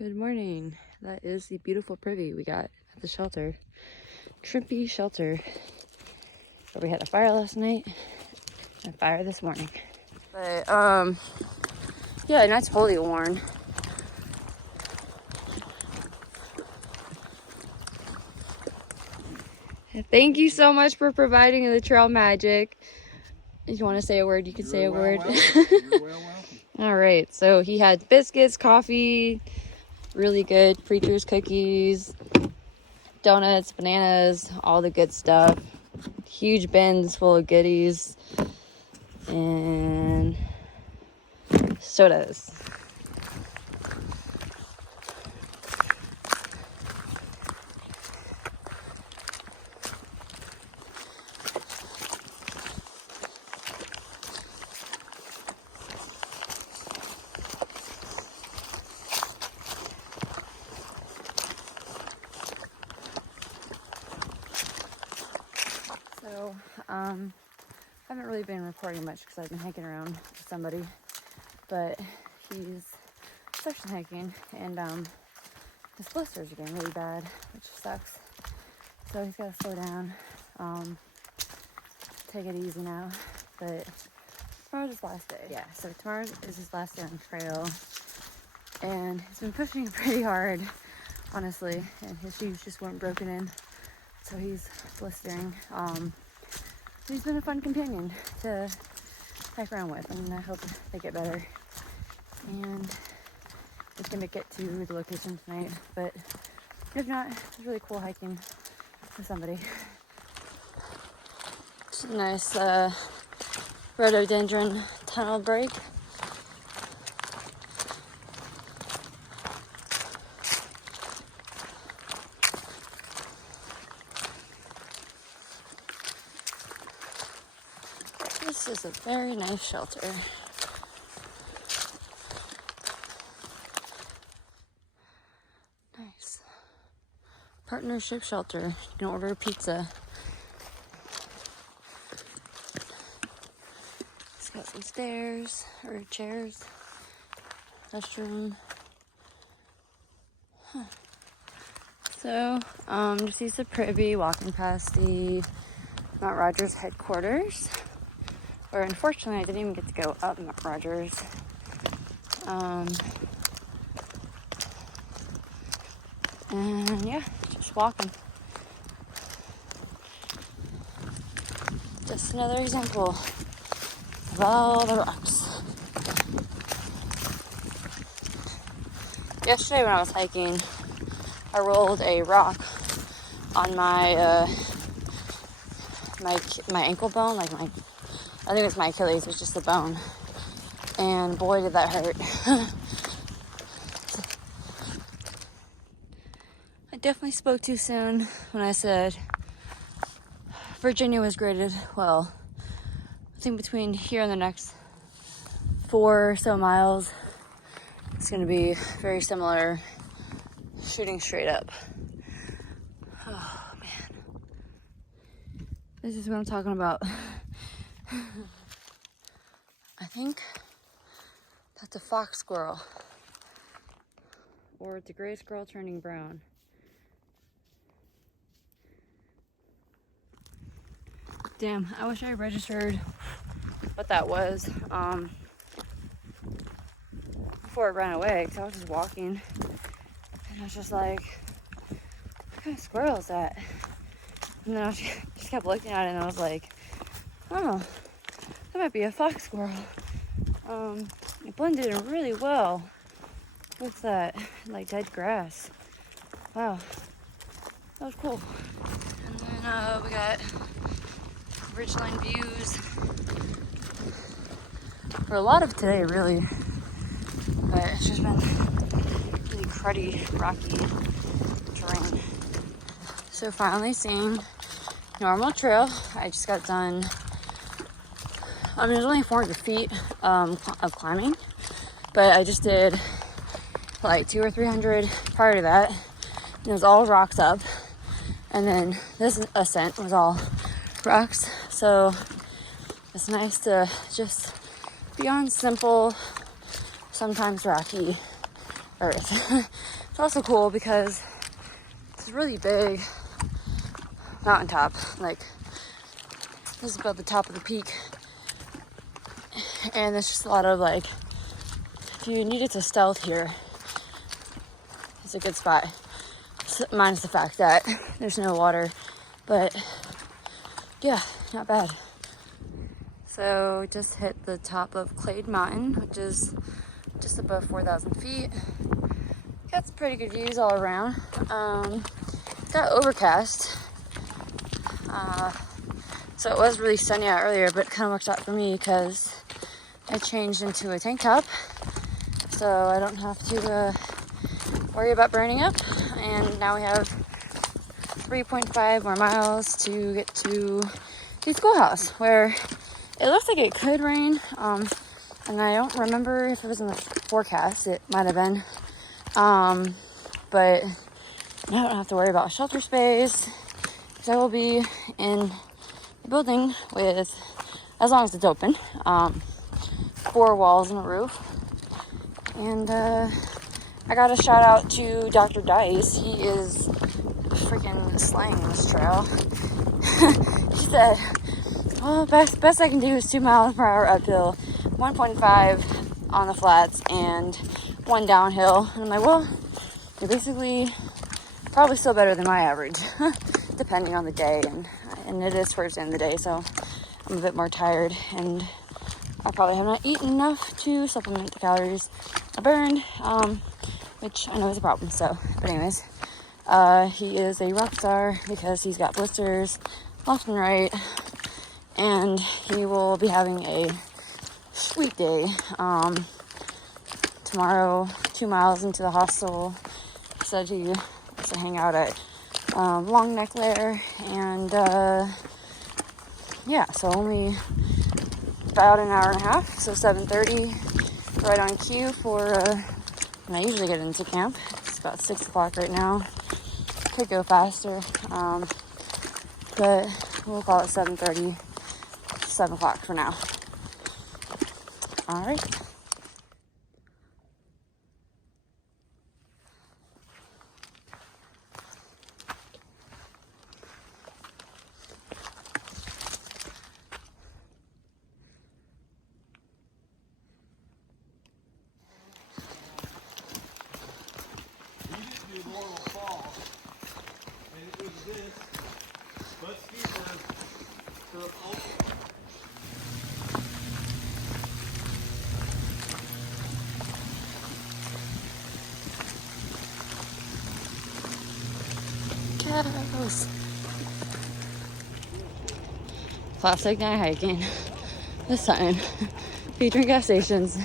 Good morning. That is the beautiful privy we got at the shelter. Trippy shelter. Where we had a fire last night and a fire this morning. But yeah, not totally worn. Thank you so much for providing the trail magic. If you want to say a word, you can say a word. You're well welcome. All right, so he had biscuits, coffee, really good preacher's cookies, donuts, bananas, all the good stuff. Huge bins full of goodies and sodas. So, I haven't really been recording much because I've been hiking around with somebody, but he's session hiking and his blisters are getting really bad, which sucks. So he's got to slow down, take it easy now. But tomorrow's his last day. Yeah, so tomorrow is his last day on the trail, and he's been pushing pretty hard, honestly, and his shoes just weren't broken in, so he's blistering. He's been a fun companion to hike around with, and I hope they get better. And it's gonna get to the location tonight, but if not, it's really cool hiking with somebody. It's a nice rhododendron tunnel break. This is a very nice shelter. Nice. Partnership shelter. You can order a pizza. It's got some stairs or chairs. Restroom. Huh. So, just use the privy walking past the Mount Rogers headquarters. Or unfortunately, I didn't even get to go up Mount Rogers. And yeah, just walking. Just another example of all the rocks. Yesterday when I was hiking, I rolled a rock on my my ankle bone, I think it's my Achilles, it's just a bone. And boy, did that hurt. I definitely spoke too soon when I said Virginia was graded well. I think between here and the next 4 or so miles, it's going to be very similar, shooting straight up. Oh, man. This is what I'm talking about. I think that's a fox squirrel. Or it's a gray squirrel turning brown. Damn, I wish I registered what that was before it ran away, because I was just walking and I was just like, what kind of squirrel is that? And then I just kept looking at it and I was like, oh, that might be a fox squirrel. It blended in really well with that like dead grass. Wow, that was cool. And then we got ridgeline views for a lot of today, really, but it's just been really cruddy, rocky terrain. So finally seeing normal trail. I just got done. I mean, there's only 400 feet of climbing, but I just did like 200 or 300 prior to that. And it was all rocks up, and then this ascent was all rocks. So it's nice to just be on simple, sometimes rocky earth. It's also cool because it's a really big mountaintop. Like, this is about the top of the peak. And there's just a lot of, like, if you needed to stealth here, it's a good spot. Minus the fact that there's no water. But, yeah, not bad. So, just hit the top of Clade Mountain, which is just above 4,000 feet. Got some pretty good views all around. Got overcast. So it was really sunny out earlier, but it kind of worked out for me because I changed into a tank top. So I don't have to worry about burning up. And now we have 3.5 more miles to get to the schoolhouse, where it looks like it could rain. And I don't remember if it was in the forecast. It might have been. But I don't have to worry about shelter space, because I will be in the building with, as long as it's open, 4 walls and a roof. And I got a shout out to Dr. Dice. He is freaking slaying this trail. He said, well, best I can do is 2 miles per hour uphill, 1.5 on the flats, and 1 downhill. And I'm like, well, you're basically probably still better than my average, depending on the day. And it is towards the end of the day, so I'm a bit more tired. And I probably have not eaten enough to supplement the calories I burned, which I know is a problem. So, but anyways, he is a rock star because he's got blisters left and right. And he will be having a sweet day. Tomorrow, 2 miles into the hostel, he said he wants to hang out at Long Neck Lair, and yeah, so only about an hour and a half, so 7:30, right on cue for when I usually get into camp. It's about 6 o'clock right now. Could go faster, but we'll call it 7:30, 7 o'clock for now. All right. Cows. Classic night hiking. This time, featuring gas stations.